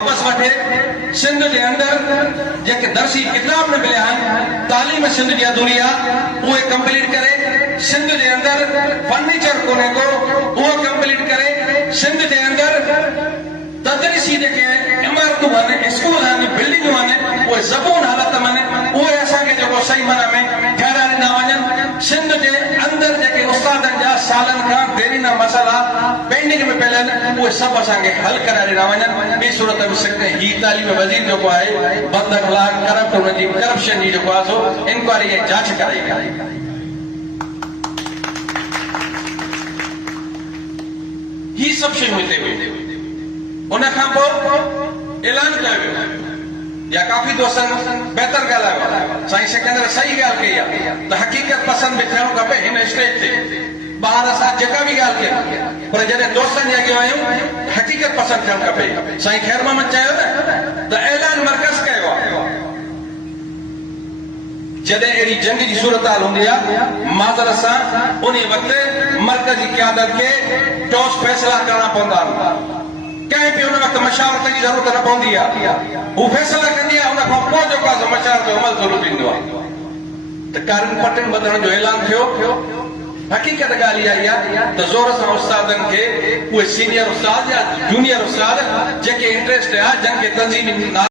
बस वठे सिंध के अंदर जेके दर्सी किताब न मिलिया आहिनि तालीम सिंध जी अधूरी आहे उहे कंप्लीट करे सिंध जे अंदर फर्नीचर कोन्हे को उहो कंप्लीट करे सिंध जे अंदर तदरीसी जेके इमारतूं आहिनि स्कूल आहिनि बिल्डिंगूं आहिनि उहे ज़बून हालत में आहिनि उहे असांखे जेको सही माना में ठहिराईंदा वञनि सिंध जे अंदर जेके उस्तादनि जा सालनि खां देरीना मसइला पेंडिंग में पियल आहिनि उहे सभु असांखे हल कराए ॾिना वञनि ॿी सूरत में ही तालीम वज़ीर जेको आहे बंदर लाग करप्ट हुनजी करप्शन जी जेको आहे सो इंक्वायरी ऐं जांच कराई ही सभु शयूं हिते हुई उन खां पोइ ऐलान कयो वियो या काफ़ी दोस्तनि बहितर ॻाल्हायो साईं सिकंदर सही ॻाल्हि कई आहे त हक़ीक़त पसंदि बि थियणो खपे हिन स्टेज ते ॿाहिरि असां जेका बि ॻाल्हि कयूं पर जॾहिं दोस्तनि जे अॻियां आहियूं हक़ीक़त पसंदि थियणु खपे साईं ख़ैर मोहम्मद चयो न त ऐलान मर्कज़ कयो आहे जॾहिं अहिड़ी जंग जी सूरत हाल हूंदी आहे माज़र सां उन वक़्तु मर्कज़ी क़यादत खे ठोस फ़ैसिला करणा पवंदा आहिनि कंहिं बि उन वक़्तु मशावरत जी ज़रूरत न पवंदी आहे हू फ़ैसिला कंदी आहे उन खां पोइ जेको आहे मशावरत जो अमल शुरू थींदो आहे त कारनि पटनि वधण जो ऐलान थियो हक़ीक़त ॻाल्हि इहा ई आहे त ज़ोर सां उस्तादनि खे उहे सीनियर उस्ताद या जूनियर उस्ताद जेके इंट्रस्ट आहे जंहिंखे तंज़ीमी